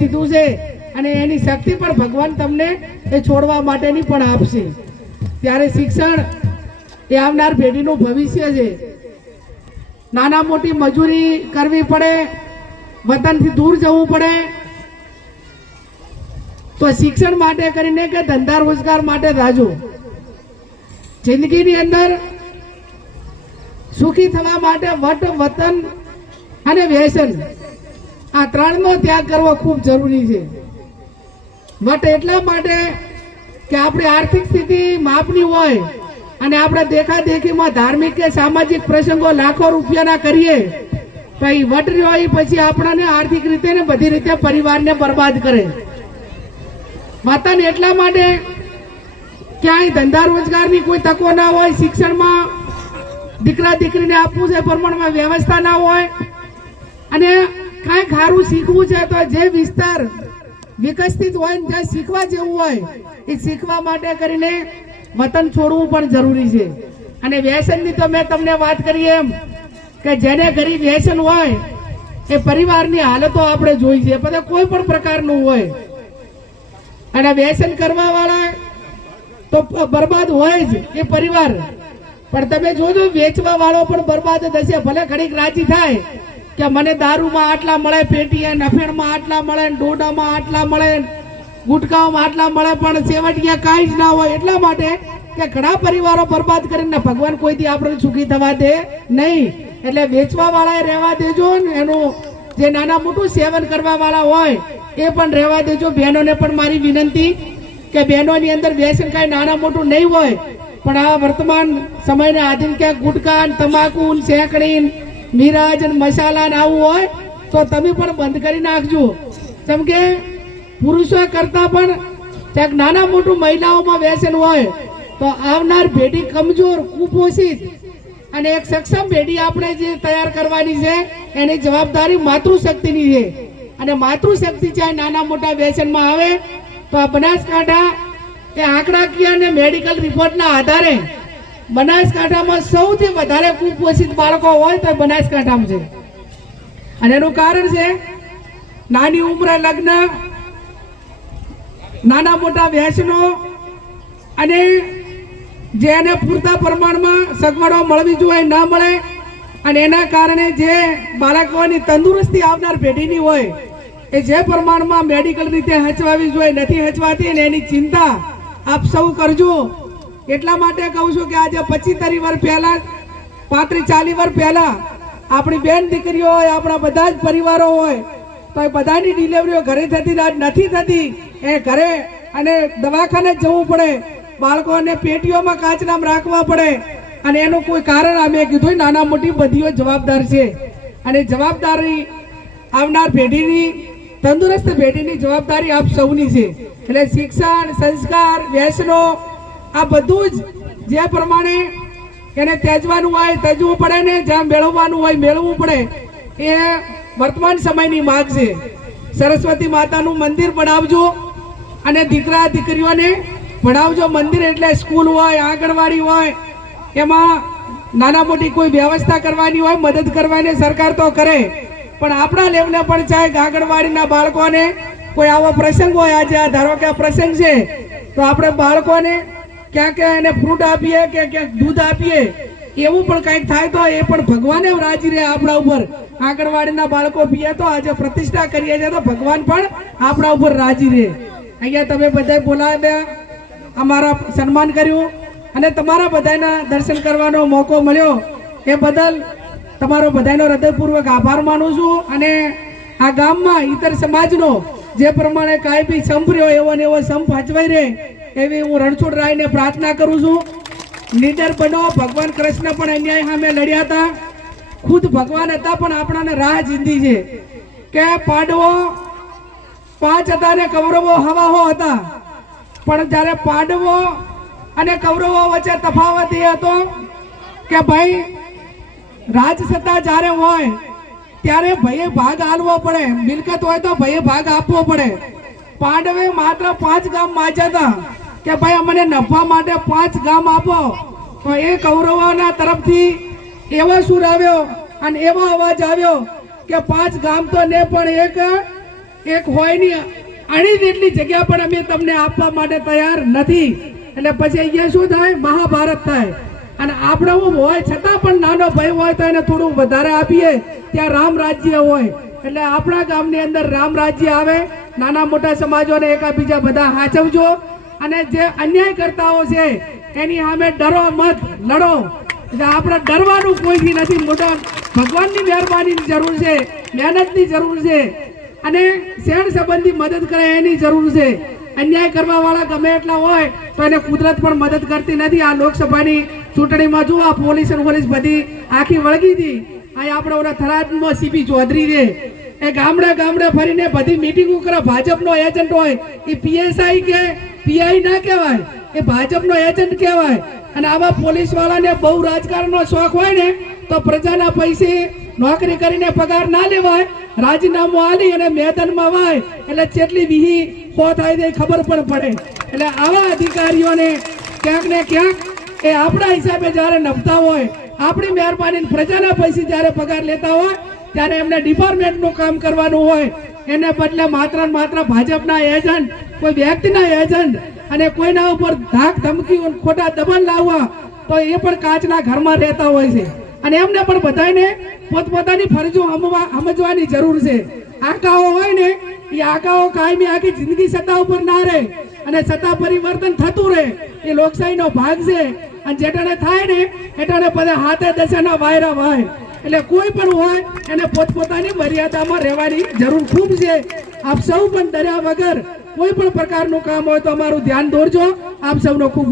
દીધું છે અને એની શક્તિ પણ ભગવાન તમને એ છોડવા માટેની પણ આપશે। ત્યારે શિક્ષણ એ આવનાર પેઢીનું ભવિષ્ય છે। નાના મોટી મજૂરી કરવી પડે, વતનથી દૂર જવું પડે, તો શિક્ષણ માટે કરીને કે ધંધા રોજગાર માટે રાજો જિંદગીની અંદર સુખી થવા માટે વટ, વતન અને વ્યસન આ ત્રણનો ત્યાગ કરવો ખૂબ જરૂરી છે। વટ એટલા માટે કે આપણી આર્થિક સ્થિતિ માપની હોય અને આપણે દેખાદેખીમાં ધાર્મિક કે સામાજિક પ્રસંગો લાખો રૂપિયાના કરીએ, પછી વટ રહ્યો પછી આપણને આર્થિક રીતે ને બધી રીતે પરિવારને બરબાદ કરે। વતન એટલા માટે ક્યાંય ધંધા રોજગારની કોઈ તકો ના હોય, શિક્ષણમાં દીકરા દીકરીને આપવું છે પ્રમાણમાં વ્યવસ્થા ના હોય, અને કાંઈ ખારું શીખવું છે તો જે વિસ્તાર વિકસિત હોય ને જ્યાં શીખવા જેવું હોય એ શીખવા માટે કરીને વતન છોડવું પણ જરૂરી છે। અને વ્યસનની તો મેં તમને વાત કરી એમ કે જેને ઘરે વ્યસન હોય એ પરિવારની હાલતો આપણે જોઈ છે, બધા કોઈ પણ પ્રકારનું હોય, અને વ્યસન કરવા વાળા તો બરબાદ હોય જ એ પરિવાર, પણ તમે જોજો વેચવા વાળો પણ બરબાદ થશે। ભલે ઘડીક રાજી થાય કે મને દારૂમાં આટલા મળે, પેટીએ નફેણમાં આટલા મળે, ડોડામાં આટલા મળે, ગુટકાઓમાં આટલા મળે, પણ છેવટિયા કાંઈ જ ના હોય। એટલા માટે કે ઘણા પરિવારો બરબાદ કરીને ભગવાન કોઈથી આપણે સુખી થવા દે નહીં। એટલે વેચવા વાળાએ રહેવા દેજો ને, એનું જે નાના મોટું સેવન કરવા વાળા હોય એ પણ રહેવા દેજો। બહેનોને પણ મારી વિનંતી કે બહેનોની અંદર વ્યસન કાંઈ નાના મોટું નહીં હોય, પણ આ વર્તમાન સમયને આધીન ક્યાંક ગુટકા, તમાકુ, શેકડી, મિરાજ અને મસાલા આવું હોય તો તમે પણ બંધ કરી નાખજો। જેમ કે પુરુષો કરતા પણ ક્યાંક નાના મોટું મહિલાઓમાં વ્યસન હોય તો આવનાર પેઢી કમજોર, કુપોષિત અને એક સક્ષમ પેઢી આપણે જે તૈયાર કરવાની છે એની જવાબદારી માતૃશક્તિની છે। અને માતૃશક્તિ ચાહે નાના મોટા વ્યસનમાં આવે તો આ બનાસકાંઠા એ આંકડાકીય અને મેડિકલ રિપોર્ટના આધારે બનાસકાંઠામાં સૌથી વધારે કુપોષિત બાળકો હોય તો બનાસકાંઠામાં છે। અને એનું કારણ છે નાની ઉંમરે લગ્ન, નાના મોટા વ્યસનો, અને જેને પૂરતા પ્રમાણમાં સગવડો મળવી જોઈએ ન મળે, અને એના કારણે જે બાળકોની તંદુરસ્તી આવનાર પેઢીની હોય એ જે પ્રમાણમાં મેડિકલ રીતે હચવાવી જોઈએ નથી હચવાતી, અને એની ચિંતા આપ સૌ કરજો। એટલા માટે કહું છું કે આજે 25-30 વર્ષ પહેલા, 35-40 વર્ષ પહેલા આપણી બેન દીકરીઓ હોય, આપણા બધા જ પરિવારો હોય તો એ બધાની ડિલિવરીઓ ઘરે થતી નથી થતી, એ ઘરે અને દવાખાને જવું પડે, બાળકોને પેટીઓમાં કાચનામ રાખવા પડે, અને એનું કોઈ કારણ અમે કીધું નાના મોટી બધીઓ જવાબદાર છે। અને જવાબદારી આવનાર પેઢીની, તંદુરસ્ત પેઢીની જવાબદારી આપ સૌની છે। એટલે શિક્ષણ, સંસ્કાર, વ્યસનો આ બધું જ જે પ્રમાણે એને ત્યજવાનું હોય ત્યજવું પડે ને, જ્યાં મેળવવાનું હોય મેળવવું પડે, એ વર્તમાન સમયની માંગ છે। સરસ્વતી માતાનું મંદિર બનાવજો અને દીકરા દીકરીઓને ભણાવજો। મંદિર એટલે સ્કૂલ હોય, આંગણવાડી હોય, એમાં નાના મોટી કોઈ વ્યવસ્થા કરવાની હોય, મદદ કરવાની સરકાર તો કરે, પણ આપણા લેવલે પણ ચાહે આંગણવાડીના બાળકોને કોઈ આવો પ્રસંગ હોય, આજે આ ધારો કે આ પ્રસંગ છે તો આપણે બાળકોને ક્યાંક એને ફ્રૂટ આપીએ કે ક્યાંક દૂધ આપીએ, એવું પણ કંઈક થાય તો એ પણ ભગવાને રાજી રહે આપણા ઉપર। આંગણવાડીના બાળકો પીએ તો આજે પ્રતિષ્ઠા કરીએ છીએ તો ભગવાન પણ આપણા ઉપર રાજી રહે। અહીંયા તમે બધા બોલાવ્યા, અમારા સન્માન કર્યું અને તમારા બધાના દર્શન કરવાનો મોકો મળ્યો એ બદલ તમારો બધાનો હૃદયપૂર્વક આભાર માનું છું। અને આ ગામમાં ઇતર સમાજનો જે પ્રમાણે કાંઈ બી સંપ રહ્યો એવો ને એવો સંપ હચવાઈ રહે એવી હું રણછોડરાયને પ્રાર્થના કરું છું। નીડર બનો। ભગવાન કૃષ્ણ પણ અન્યાય સામે લડ્યા હતા, ખુદ ભગવાન હતા, પણ આપણાને રાહ ચીંધી છે કે પાંડવો 5 હતા ને કૌરવો હવાહો હતા, પણ જ્યારે પાંડવો અને કૌરવો વચ્ચે તફાવત એ હતો કે ભાઈ રાજસત્તા જ્યારે હોય ત્યારે ભયે ભાગ આલવો પડે, મિલકત હોય તો ભયે ભાગ આપવો પડે। પાંડવે માત્ર 5 ગામ માંગ્યા હતા કે ભાઈ અમને નફા માટે 5 ગામ આપો, તો એ કૌરવોના તરફથી એવો સુર આવ્યો અને એવો અવાજ આવ્યો કે 5 ગામ તો ને પણ એક એક હોય નહીં અણી જેટલી જગ્યા પણ અમે તમને આપવા માટે તૈયાર નથી. એટલે પછી અહીંયા શું થાય, મહાભારત થાય. અને આપણે હોય છતાં પણ નાનો ભાઈ હોય તો એને થોડું વધારે આપીએ, ત્યાં રામ રાજ્ય હોય. એટલે આપણા ગામની અંદર રામ રાજ્ય આવે. નાના મોટા સમાજોને એકાબીજા બધા હાચવજો. અને જે અન્યાય કરતાઓ છે એની સામે ડરો મત, લડો. એટલે આપણે ડરવાનું કોઈથી નથી. મોટા ભગવાનની મહેરબાનીની જરૂર છે, મહેનતની જરૂર છે, અને શેર સંબંધી મદદ કરે એની જરૂર છે. અન્યાય કરવા વાળા ગમે એટલા હોય તો એને કુદરત પણ મદદ કરતી નથી. આ લોકસભાની ચૂંટણીમાં જો આ પોલીસ બધી આખી વળગી હતી. આ આપણે ઓલા થરાદમાં સીપી ચૌધરી છે, એ ગામડે ગામડે ફરીને બધી મીટિંગો કરે. ભાજપનો એજન્ટ હોય એ પીએસઆઈ કે પીઆઈ ના કહેવાય, એ ભાજપનો એજન્ટ કહેવાય. અને આવા પોલીસ વાળાને બહુ રાજકારણનો શોખ હોય ને તો પ્રજાના પૈસે નોકરી કરીને પગાર ના લેવાય, રાજીનામું આલી અને મેદાનમાં વાય એટલે જેટલી વીહી હો થાય તે ખબર પણ પડે. એટલે આવા અધિકારીઓને ક્યાંક ને ક્યાંક એ આપણા હિસાબે જ્યારે નભતા હોય, આપણી મહેરબાની પ્રજાના પૈસે જ્યારે પગાર લેતા હોય ત્યારે એમને ડિપાર્ટમેન્ટનું કામ કરવાનું હોય. એને બદલે માત્ર ને માત્ર ભાજપના એજન્ટ, કોઈ વ્યક્તિના એજન્ટ અને કોઈના ઉપર ધાક ધમકી ખોટા દબાણ લાવવા, તો એ પણ કાચના ઘરમાં રહેતા હોય છે. અને એમને પણ બધાને પોતપોતાની ફરજો સમજવાની જરૂર છે. આકાઓ હોય ને એ આકાઓ કાયમી આખી જિંદગી સત્તા ઉપર ના રહે, અને સત્તા પરિવર્તન થતું રહે. એ લોકશાહીનો ભાગ છે. અને જેટાને થાય ને એટાને બધા હાથે દશાના વાયરા વાય. એટલે કોઈ પણ હોય એને પોતપોતાની મર્યાદામાં રહેવાની જરૂર ખૂબ છે. આપ સૌ પણ ડર્યા વગર કોઈ પણ પ્રકારનું કામ હોય તો અમારું ધ્યાન દોરજો. આપ સૌનો ખૂબ